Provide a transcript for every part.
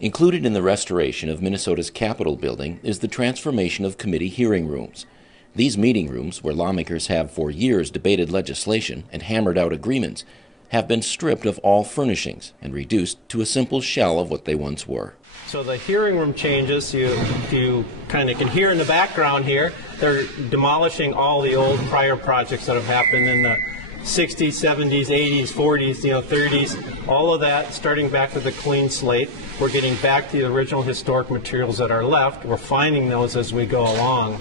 Included in the restoration of Minnesota's Capitol building is the transformation of committee hearing rooms. These meeting rooms, where lawmakers have for years debated legislation and hammered out agreements, have been stripped of all furnishings and reduced to a simple shell of what they once were. So the hearing room changes, you kind of can hear in the background here, they're demolishing all the old prior projects that have happened in the 60s, 70s, 80s, 40s, 30s, all of that starting back with a clean slate. We're getting back to the original historic materials that are left. We're finding those as we go along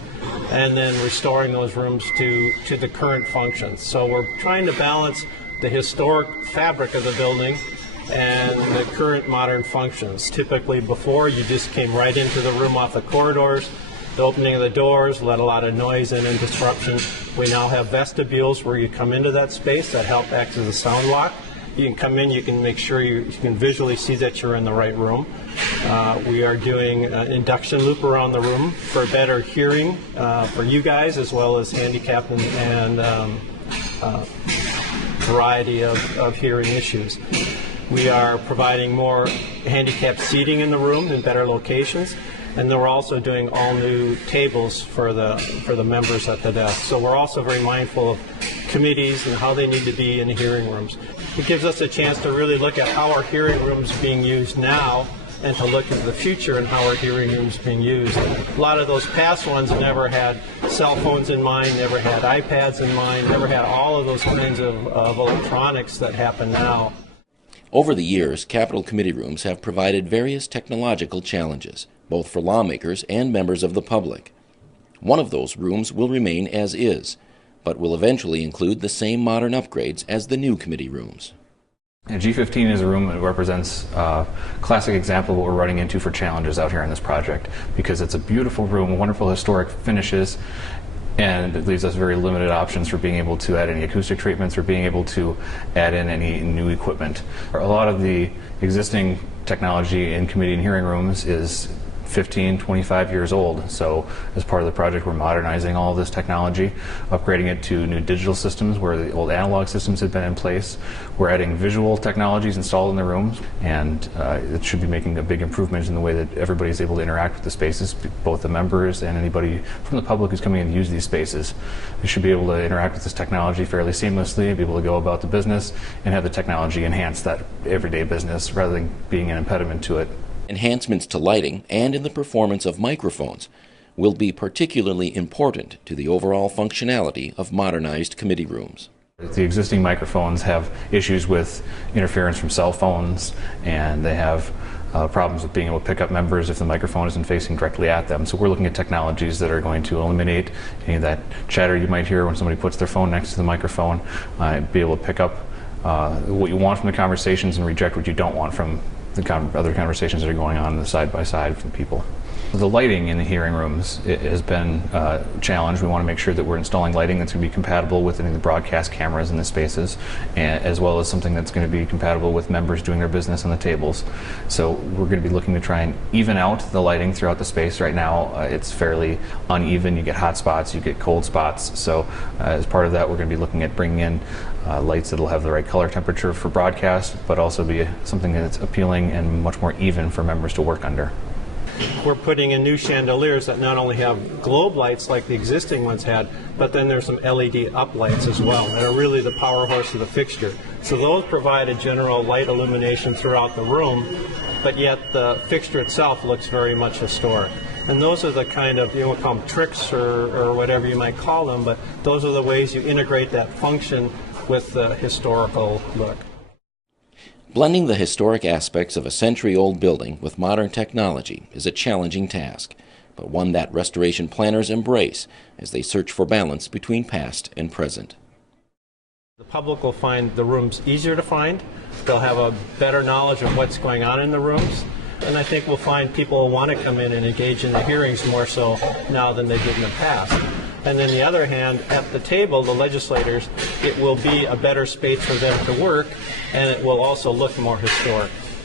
and then restoring those rooms to the current functions. So we're trying to balance the historic fabric of the building and the current modern functions. Typically before, you just came right into the room off the corridors. The opening of the doors let a lot of noise in and disruption. We now have vestibules where you come into that space that help act as a sound block. You can come in, you can make sure you can visually see that you're in the right room. We are doing an induction loop around the room for better hearing for you guys, as well as handicap and variety of hearing issues. We are providing more handicapped seating in the room in better locations. And then we're also doing all new tables for the members at the desk. So we're also very mindful of committees and how they need to be in the hearing rooms. It gives us a chance to really look at how our hearing rooms are being used now and to look into the future and how our hearing rooms are being used. A lot of those past ones never had cell phones in mind, never had iPads in mind, never had all of those kinds of electronics that happen now. Over the years, Capitol committee rooms have provided various technological challenges, both for lawmakers and members of the public. One of those rooms will remain as is, but will eventually include the same modern upgrades as the new committee rooms. And G15 is a room that represents a classic example of what we're running into for challenges out here in this project, because it's a beautiful room, wonderful historic finishes, and it leaves us very limited options for being able to add any acoustic treatments or being able to add in any new equipment. A lot of the existing technology in committee and hearing rooms is 15, 25 years old. So as part of the project, we're modernizing all of this technology, upgrading it to new digital systems where the old analog systems had been in place. We're adding visual technologies installed in the rooms, and it should be making a big improvement in the way that everybody's able to interact with the spaces, both the members and anybody from the public who's coming in to use these spaces. They should be able to interact with this technology fairly seamlessly, be able to go about the business, and have the technology enhance that everyday business rather than being an impediment to it. Enhancements to lighting and in the performance of microphones will be particularly important to the overall functionality of modernized committee rooms. The existing microphones have issues with interference from cell phones, and they have problems with being able to pick up members if the microphone isn't facing directly at them. So we're looking at technologies that are going to eliminate any of that chatter you might hear when somebody puts their phone next to the microphone, be able to pick up what you want from the conversations and reject what you don't want from the other conversations that are going on side by side from people. The lighting in the hearing rooms has been a challenge. We want to make sure that we're installing lighting that's going to be compatible with any of the broadcast cameras in the spaces, as well as something that's going to be compatible with members doing their business on the tables. So we're going to be looking to try and even out the lighting throughout the space. Right now it's fairly uneven. You get hot spots, you get cold spots. So as part of that, we're going to be looking at bringing in lights that'll have the right color temperature for broadcast, but also be something that's appealing and much more even for members to work under. We're putting in new chandeliers that not only have globe lights like the existing ones had, but then there's some LED uplights as well that are really the power horse of the fixture. So those provide a general light illumination throughout the room, but yet the fixture itself looks very much historic. And those are the kind of, you want to call them tricks or whatever you might call them, but those are the ways you integrate that function with the historical look. Blending the historic aspects of a century-old building with modern technology is a challenging task, but one that restoration planners embrace as they search for balance between past and present. The public will find the rooms easier to find. They'll have a better knowledge of what's going on in the rooms. And I think we'll find people will want to come in and engage in the hearings more so now than they did in the past. And then the other hand, at the table, the legislators, it will be a better space for them to work, and it will also look more historic.